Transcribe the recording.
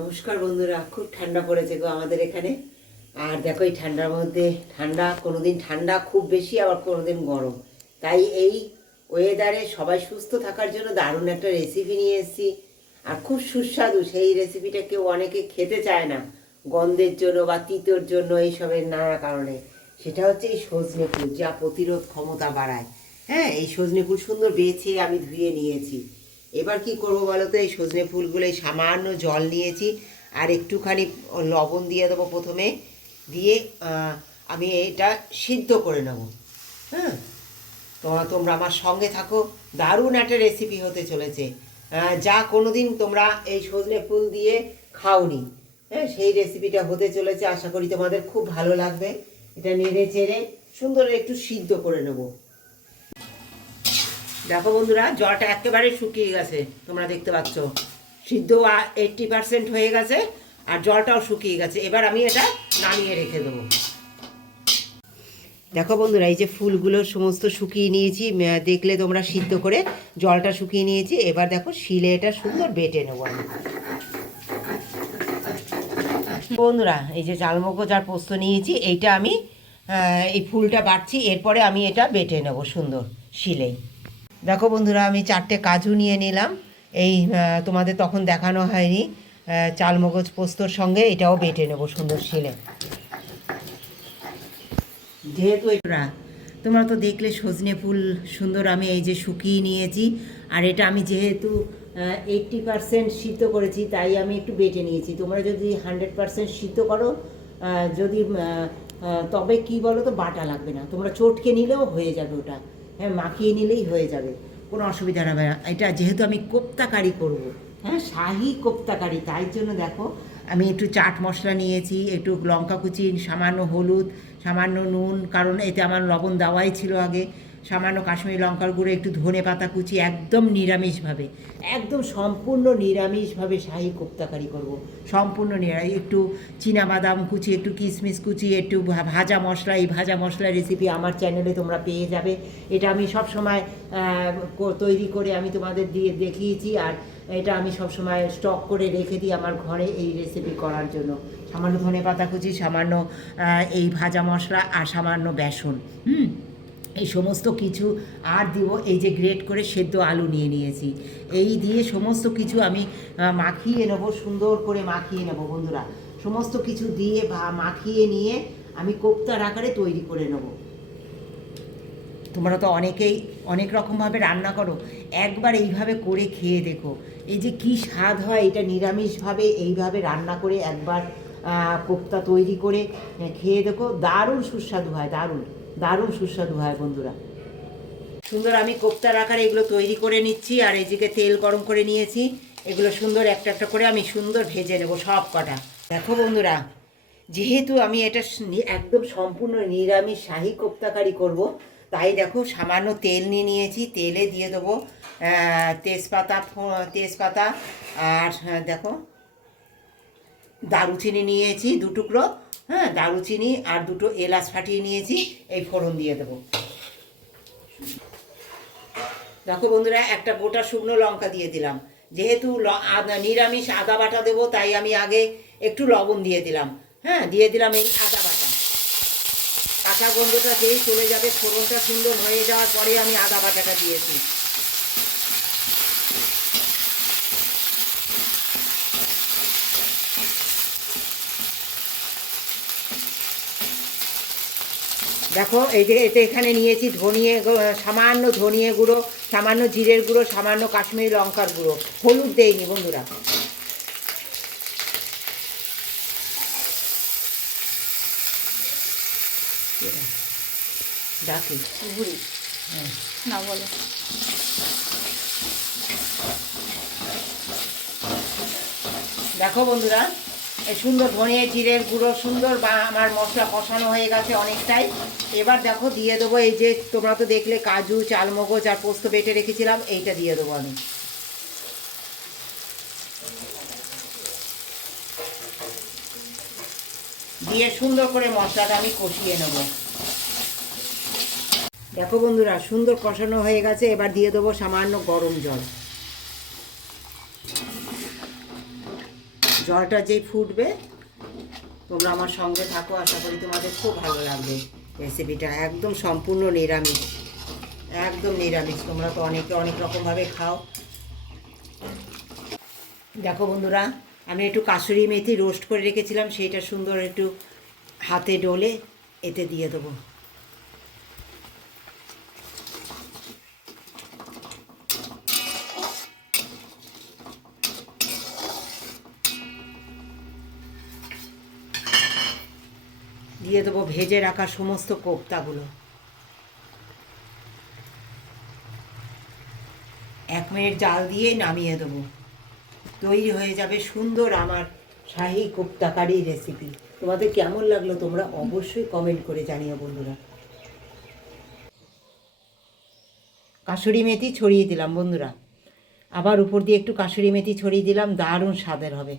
নমস্কার বন্ধুরা, খুব ঠান্ডা পড়েছে গো আমাদের এখানে। আর দেখো এই ঠান্ডার মধ্যে কোনোদিন ঠান্ডা খুব বেশি, আবার কোনোদিন গরম। তাই এই ওয়েদারে সবাই সুস্থ থাকার জন্য দারুণ একটা রেসিপি নিয়ে এসেছি। আর খুব সুস্বাদু সেই রেসিপিটা কেউ অনেকে খেতে চায় না, গন্ধের জন্য বা তিতোর জন্য, এইসবের নানা কারণে। সেটা হচ্ছে এই সজনে ফুল, যা প্রতিরোধ ক্ষমতা বাড়ায়। হ্যাঁ, এই সজনে ফুল সুন্দর বেছে আমি ধুয়ে নিয়েছি। এবার কি করব বলো তো, এই সজনে ফুলগুলো সামান্য জল নিয়েছি আর একটুখানি লবণ দিয়ে দেবো প্রথমে, দিয়ে আমি এটা সিদ্ধ করে নেব। হ্যাঁ, তোমরা আমার সঙ্গে থাকো, দারুণ একটা রেসিপি হতে চলেছে। যা কোনোদিন তোমরা এই সজনে ফুল দিয়ে খাওনি, হ্যাঁ, সেই রেসিপিটা হতে চলেছে। আশা করি তোমাদের খুব ভালো লাগবে। এটা নেড়ে চেড়ে সুন্দর একটু সিদ্ধ করে নেবো। দেখো বন্ধুরা, জলটা একেবারে শুকিয়ে গেছে, তোমরা দেখতে পাচ্ছ। সিদ্ধ 80% হয়ে গেছে আর জলটাও শুকিয়ে গেছে। এবার আমি এটা নামিয়ে রেখে দেবো। দেখো বন্ধুরা, এই যে ফুলগুলো সমস্ত শুকিয়ে নিয়েছি, দেখলে তোমরা, সিদ্ধ করে জলটা শুকিয়ে নিয়েছি। এবার দেখো শিলে এটা সুন্দর বেটে নেবো আমি। বন্ধুরা, এই যে চালমগজ আর পোস্ত নিয়েছি, এইটা আমি এই ফুলটা বাটছি, এরপরে আমি এটা বেটে নেবো সুন্দর শিলেই। দেখো বন্ধুরা, আমি 4টে কাজু নিয়ে নিলাম। এই তোমাদের তখন দেখানো হয়নি, চালমগজ পোস্তর সঙ্গে এটাও বেটে নেব সুন্দর শিলে। যেহেতু এটা তোমরা তো দেখলে সজনে ফুল সুন্দর আমি এই যে শুকিয়ে নিয়েছি। আর এটা আমি যেহেতু 80% সিদ্ধ করেছি, তাই আমি একটু বেটে নিয়েছি। তোমরা যদি 100% সিদ্ধ করো, যদি তবে কি বলো তো, বাটা লাগবে না, তোমরা চটকে নিলেও হয়ে যাবে ওটা। হ্যাঁ, মাখিয়ে নিলেই হয়ে যাবে, কোনো অসুবিধা হবে না। এটা যেহেতু আমি কোপ্তা কারি করবো, হ্যাঁ, শাহি কোপ্তা কারি, তাই জন্য দেখো আমি একটু চাট মশলা নিয়েছি, একটু লঙ্কা কুচি, সামান্য হলুদ, সামান্য নুন, কারণ এতে আমার লবণ দেওয়াই ছিল আগে, সামান্য কাশ্মীরি লঙ্কার গুঁড়ো, একটু ধনে পাতা কুচি, একদম নিরামিষভাবে, একদম সম্পূর্ণ নিরামিষভাবে শাহি কোপ্তাকারি করব। সম্পূর্ণ নিরামিষ। একটু চীনাবাদাম কুচি, একটু কিশমিশ কুচি, একটু ভাজা মশলা। এই ভাজা মশলা রেসিপি আমার চ্যানেলে তোমরা পেয়ে যাবে। এটা আমি সব সময় তৈরি করে আমি তোমাদের দিয়ে দেখিয়েছি। আর এটা আমি সবসময় স্টক করে রেখে দিই আমার ঘরে এই রেসিপি করার জন্য। সামান্য ধনে পাতা কুচি, সামান্য এই ভাজা মশলা আর সামান্য বেসন, এই সমস্ত কিছু। আর দিব এই যে গ্রেট করে সেদ্ধ আলু নিয়ে নিয়েছি। এই দিয়ে সমস্ত কিছু আমি মাখিয়ে নেব, সুন্দর করে মাখিয়ে নেব বন্ধুরা। সমস্ত কিছু দিয়ে মাখিয়ে নিয়ে আমি কোপ্তার আকারে তৈরি করে নেব। তোমরা তো অনেকেই অনেক রকমভাবে রান্না করো, একবার এইভাবে করে খেয়ে দেখো, এই যে কী স্বাদ হয়। এটা নিরামিষভাবে এইভাবে রান্না করে একবার কোপ্তা তৈরি করে খেয়ে দেখো, দারুণ সুস্বাদু হয়, দারুণ দারুণ সুস্বাদু হয় বন্ধুরা। সুন্দর আমি কোপ্তার আকারে এগুলো তৈরি করে নিচ্ছি। আর এদিকে তেল গরম করে নিয়েছি, এগুলো সুন্দর একটা একটা করে আমি সুন্দর ভেজে নেব সব কটা। দেখো বন্ধুরা, যেহেতু আমি এটা একদম সম্পূর্ণ নিরামিষ শাহি কোপ্তাকারি করব, তাই দেখো সামান্য তেল নিয়ে নিয়েছি। তেলে দিয়ে দেবো তেজপাতা আর দেখো দারুচিনি নিয়েছি 2 টুকরো। হ্যাঁ, দারুচিনি আর 2টো এলাচ ফাটিয়ে নিয়েছি, এই ফোড়ন দিয়ে দেবো। দেখো বন্ধুরা, একটা গোটা শুকনো লঙ্কা দিয়ে দিলাম। যেহেতু নিরামিষ আদা বাটা দেবো, তাই আমি আগে একটু লবণ দিয়ে দিলাম। হ্যাঁ, দিয়ে দিলাম এই আদা বাটা। কাঁচা গন্ধটা যেই চলে যাবে, ফোড়নটা সুন্দর হয়ে যাওয়ার পরে আমি আদা বাটাটা দিয়েছি। দেখো এই যে এখানে নিয়েছি সামান্য ধনিয়ে গুঁড়ো, সামান্য জিরের গুঁড়ো, সামান্য কাশ্মীরি লঙ্কার গুঁড়ো, হলুদ দেইনি বন্ধুরা। ডাকি ঘুরি, হ্যাঁ না বলো। দেখো বন্ধুরা, এই সুন্দর ধনিয়া জিরের গুঁড়ো সুন্দর আমার মশলা কষানো হয়ে গেছে অনেকটাই। এবার দেখো দিয়ে দেবো এই যে তোমরা তো দেখলে কাজু, চালমগজ আর পোস্ত বেটে রেখেছিলাম, এইটা দিয়ে দেবো আমি। দিয়ে সুন্দর করে মশলাটা আমি কষিয়ে নেব। দেখো বন্ধুরা, সুন্দর কষানো হয়ে গেছে। এবার দিয়ে দেবো সামান্য গরম জল। জলটা যেই ফুটবে তোমরা আমার সঙ্গে থাকো, আশা করি তোমাদের খুব ভালো লাগবে রেসিপিটা। একদম সম্পূর্ণ নিরামিষ, একদম নিরামিষ। তোমরা তো অনেকে অনেক রকমভাবে খাও। দেখো বন্ধুরা, আমি একটু কাসুরি মেথি রোস্ট করে রেখেছিলাম, সেইটা সুন্দর একটু হাতে ডলে এতে দিয়ে দেবো। দিয়ে দেবো ভেজে রাখা সমস্ত কোপ্তাগুলো। 1 মিনিট জাল দিয়ে নামিয়ে দেবো। তৈরি হয়ে যাবে সুন্দর আমার শাহী কোপ্তা কারি রেসিপি। তোমাদের কেমন লাগলো তোমরা অবশ্যই কমেন্ট করে জানিও বন্ধুরা। কাসুরি মেথি ছড়িয়ে দিলাম বন্ধুরা, আবার উপর দিয়ে একটু কাসুরি মেথি ছড়িয়ে দিলাম, দারুণ স্বাদের হবে।